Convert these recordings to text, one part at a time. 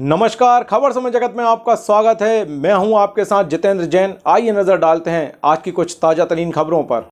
नमस्कार, खबर समय जगत में आपका स्वागत है। मैं हूं आपके साथ जितेंद्र जैन। आइए नजर डालते हैं आज की कुछ ताजा तरीन खबरों पर।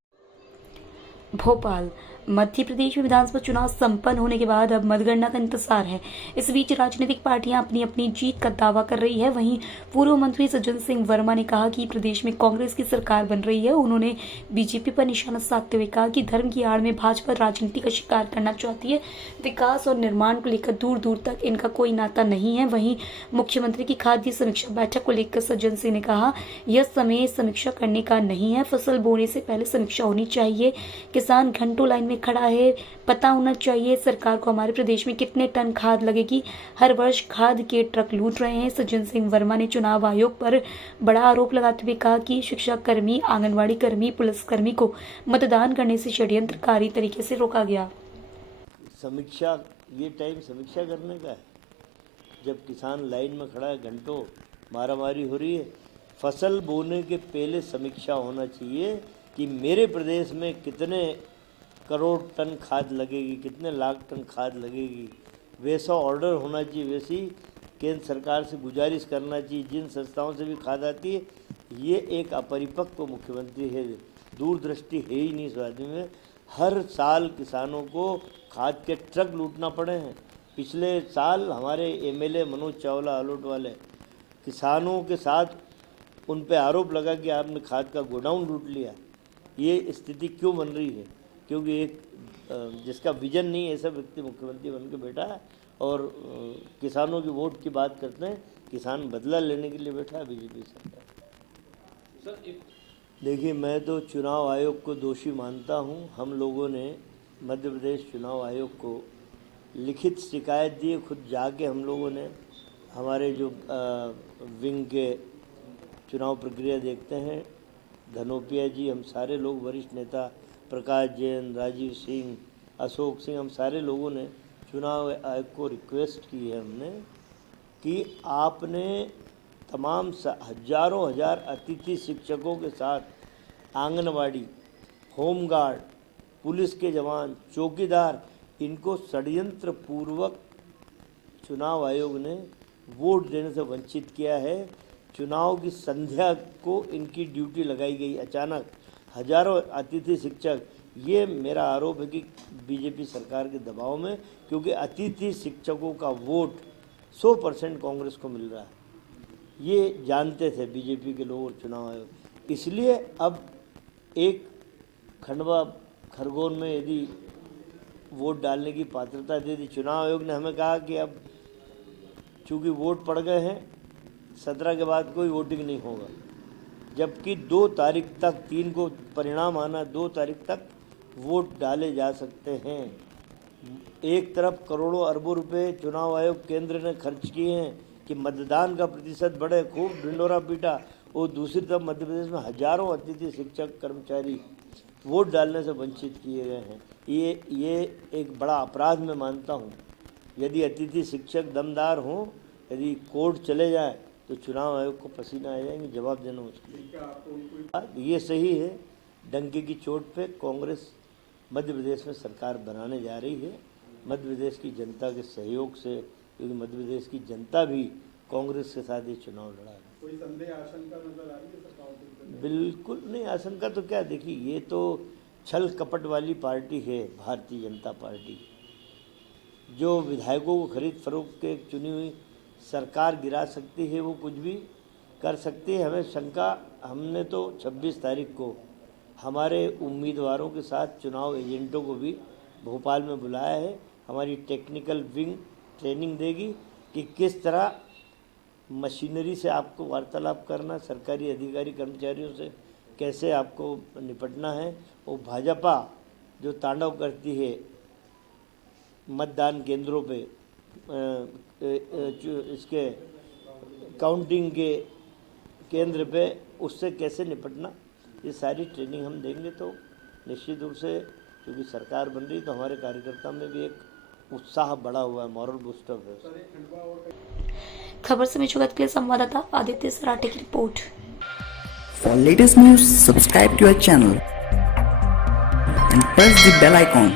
भोपाल मध्य प्रदेश में विधानसभा चुनाव संपन्न होने के बाद अब मतगणना का इंतजार है। इस बीच राजनीतिक पार्टियां अपनी अपनी जीत का दावा कर रही है। वहीं पूर्व मंत्री सज्जन सिंह वर्मा ने कहा कि प्रदेश में कांग्रेस की सरकार बन रही है। उन्होंने बीजेपी पर निशाना साधते हुए कहा कि धर्म की आड़ में भाजपा राजनीति का शिकार करना चाहती है। विकास और निर्माण को लेकर दूर दूर तक इनका कोई नाता नहीं है। वहीं मुख्यमंत्री की खाद्य समीक्षा बैठक को लेकर सज्जन सिंह ने कहा, यह समय समीक्षा करने का नहीं है, फसल बोने से पहले समीक्षा होनी चाहिए। किसान घंटों लाइन में खड़ा है, पता होना चाहिए सरकार को हमारे प्रदेश में कितने टन खाद लगेगी। हर वर्ष खाद के ट्रक लूट रहे हैं। सज्जन सिंह वर्मा ने चुनाव आयोग पर बड़ा आरोप लगाते हुए कहा कि शिक्षा कर्मी, आंगनवाड़ी कर्मी, पुलिसकर्मी को मतदान करने से षड्यंत्रकारी तरीके से रोका गया। समीक्षा, ये टाइम समीक्षा करने का है जब किसान लाइन में खड़ा है, घंटों मारामारी हो रही है। फसल बोने के पहले समीक्षा होना चाहिए कि मेरे प्रदेश में कितने करोड़ टन खाद लगेगी, कितने लाख टन खाद लगेगी। वैसा ऑर्डर होना चाहिए, वैसी केंद्र सरकार से गुजारिश करना चाहिए। जिन संस्थाओं से भी खाद आती है, ये एक अपरिपक्व मुख्यमंत्री है, दूरदृष्टि है ही नहीं इस आदमी में। हर साल किसानों को खाद के ट्रक लूटना पड़े हैं। पिछले साल हमारे एमएलए मनोज चावला आलोट वाले किसानों के साथ उन पे आरोप लगा कि आपने खाद का गोडाउन लूट लिया। ये स्थिति क्यों बन रही है? क्योंकि एक जिसका विजन नहीं, ऐसा व्यक्ति मुख्यमंत्री बन के बैठा है और किसानों की वोट की बात करते हैं। किसान बदला लेने के लिए बैठा है बीजेपी सरकार। देखिए, मैं तो चुनाव आयोग को दोषी मानता हूं। हम लोगों ने मध्य प्रदेश चुनाव आयोग को लिखित शिकायत दी, खुद जाके हम लोगों ने, हमारे जो विंग के चुनाव प्रक्रिया देखते हैं, धनोपिया जी, हम सारे लोग, वरिष्ठ नेता प्रकाश जैन, राजीव सिंह, अशोक सिंह, हम सारे लोगों ने चुनाव आयोग को रिक्वेस्ट की है हमने कि आपने तमाम हजारों हजार अतिथि शिक्षकों के साथ आंगनवाड़ी, होमगार्ड, पुलिस के जवान, चौकीदार, इनको षड्यंत्र पूर्वक चुनाव आयोग ने वोट देने से वंचित किया है। चुनाव की संध्या को इनकी ड्यूटी लगाई गई अचानक, हजारों अतिथि शिक्षक। ये मेरा आरोप है कि बीजेपी सरकार के दबाव में, क्योंकि अतिथि शिक्षकों का वोट 100% कांग्रेस को मिल रहा है, ये जानते थे बीजेपी के लोग और चुनाव आयोग। इसलिए अब एक खंडवा खरगोन में यदि वोट डालने की पात्रता दे दी, चुनाव आयोग ने हमें कहा कि अब चूँकि वोट पड़ गए हैं, 17 के बाद कोई वोटिंग नहीं होगा। जबकि 2 तारीख तक, 3 को परिणाम आना, 2 तारीख तक वोट डाले जा सकते हैं। एक तरफ करोड़ों अरबों रुपए चुनाव आयोग केंद्र ने खर्च किए हैं कि मतदान का प्रतिशत बढ़े, खूब ढिंडोरा पीटा, और दूसरी तरफ मध्य प्रदेश में हजारों अतिथि शिक्षक कर्मचारी वोट डालने से वंचित किए गए हैं। ये एक बड़ा अपराध मैं मानता हूँ। यदि अतिथि शिक्षक दमदार हों, यदि कोर्ट चले जाए तो चुनाव आयोग को पसीना आ जाएंगे, जवाब देना मुश्किल। ये सही है, डंके की चोट पे कांग्रेस मध्य प्रदेश में सरकार बनाने जा रही है, मध्य प्रदेश की जनता के सहयोग से, क्योंकि मध्य प्रदेश की जनता भी कांग्रेस के साथ ये चुनाव लड़ा है। कोई संदेह, आशंका नजर आ रही है सरकार? बिल्कुल नहीं, आशंका तो क्या, देखिए, ये तो छल कपट वाली पार्टी है भारतीय जनता पार्टी, जो विधायकों को खरीद फरोख्त के चुनी हुई सरकार गिरा सकती है, वो कुछ भी कर सकती है। हमें शंका, हमने तो 26 तारीख को हमारे उम्मीदवारों के साथ चुनाव एजेंटों को भी भोपाल में बुलाया है। हमारी टेक्निकल विंग ट्रेनिंग देगी कि किस तरह मशीनरी से आपको वार्तालाप करना, सरकारी अधिकारी कर्मचारियों से कैसे आपको निपटना है। और भाजपा जो तांडव करती है मतदान केंद्रों पे, इसके काउंटिंग के केंद्र पे, उससे कैसे निपटना, ये सारी ट्रेनिंग हम देंगे। तो निश्चित रूप से, क्योंकि सरकार बन रही, तो हमारे कार्यकर्ता में भी एक उत्साह बढ़ा हुआ है, मॉरल बूस्टअप है। खबर समय जगत के लिए संवाददाता आदित्य सराटे की report. For latest news, subscribe to our channel and press the bell icon.